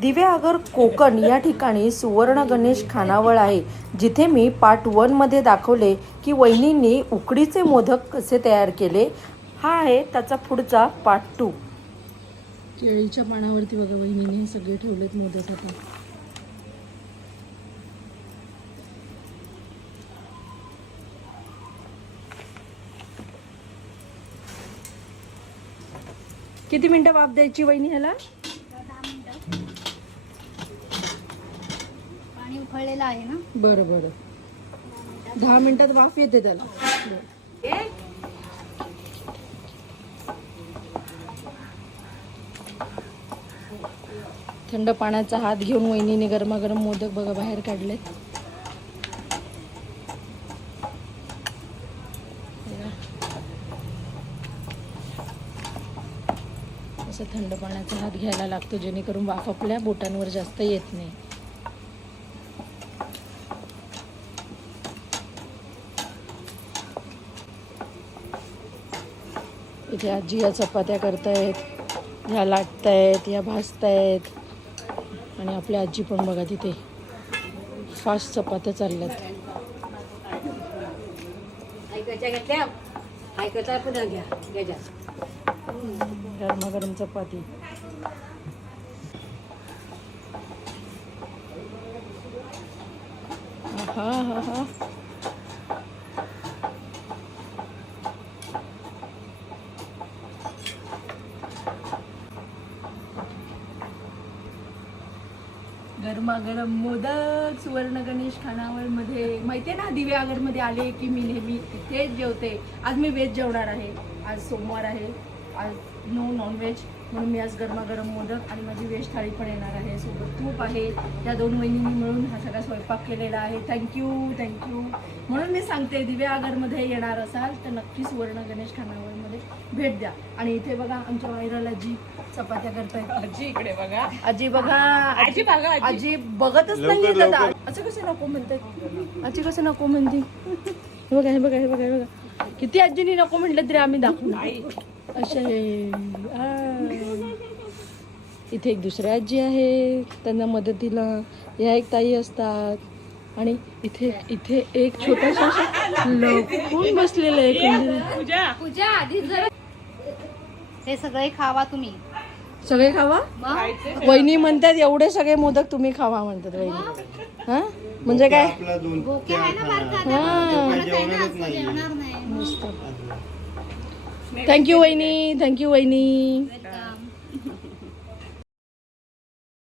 दिवेआगर कोकण या ठिकाणी सुवर्ण गणेश खानावळ आहे, जिथे मी पार्ट 1 मध्ये दाखवले की वहिनींनी उकडीचे मोदक कसे तयार केले. हा आहे त्याचा पुढचा पार्ट 2. केळीच्या पानावरती बघा वहिनीने सगळे ठेवलेत मोदक. आता किती मिनिटं वाफ द्यायची वहिनी ह्याला? 10 मिनिटं. पाणी उकळलेलं आहे ना. बरं बरं, 10 मिनिटात वाफ येते त्याला. थंड पाण्याचा हात घेऊन वहिनीने गरमागरम मोदक बघा बाहेर काढलेत. असं थंड पाण्याचा हात घ्यायला लागतो, जेणेकरून वाफ आपल्या बोटांवर जास्त येत नाही. इथे आजी या चपात्या करतायत, ह्या लाटतायत, या भाजतायत. आणि आपली आजी पण बघा तिथे फास्ट चपात्या चालल्यात. गरमागरम चपाती. हा हा हा. गरमागरम मोदक सुवर्ण गणेश खानावळ मध्ये. माहितीये ना, दिवेआगर मध्ये आले की मी नेहमी तिथेच जेवते. आज मी व्हेज जेवणार आहे. आज सोमवार आहे, आज नो नॉनव्हेज, म्हणून मी आज गरमागरम मोदक आणि माझी व्हेज थाळी पण येणार आहे. सोबत तूप आहे. त्या 2 वहिनींनी मिळून हा सगळा स्वयंपाक केलेला आहे. Thank you thank you. म्हणून मी सांगते, दिवेआगरमध्ये येणार असाल तर नक्की सुवर्ण गणेश खानावळमध्ये भेट द्या. आणि इथे बघा आमच्या वायरल आजी चपात्या करतायत. आजी इकडे बघा, आजी बघा, आजी बघा, आजी बघतच नाहीये दादा. असं कसं नको म्हणतात, आजी कसं नको म्हणते. हे बघा हे बघा हे बघा हे बघा, किती आजीनी नको म्हटलं तरी आम्ही दाखवू. अशा इथे एक दुसऱ्या आजी आहे, त्यांना मदतीला या एक ताई असतात. आणि इथे इथे एक छोटासा लपून बसलेला आहे. पूजा आधी जरा हे सगळे खावा तुम्ही. सगळे खावा. वहिनी म्हणतात एवढे सगळे मोदक तुम्ही खावा म्हणतात वहिनी. हा म्हणजे काय? भोके आहे ना भारतात. मस्त. थँक्यू वहिनी, थँक्यू वहिनी.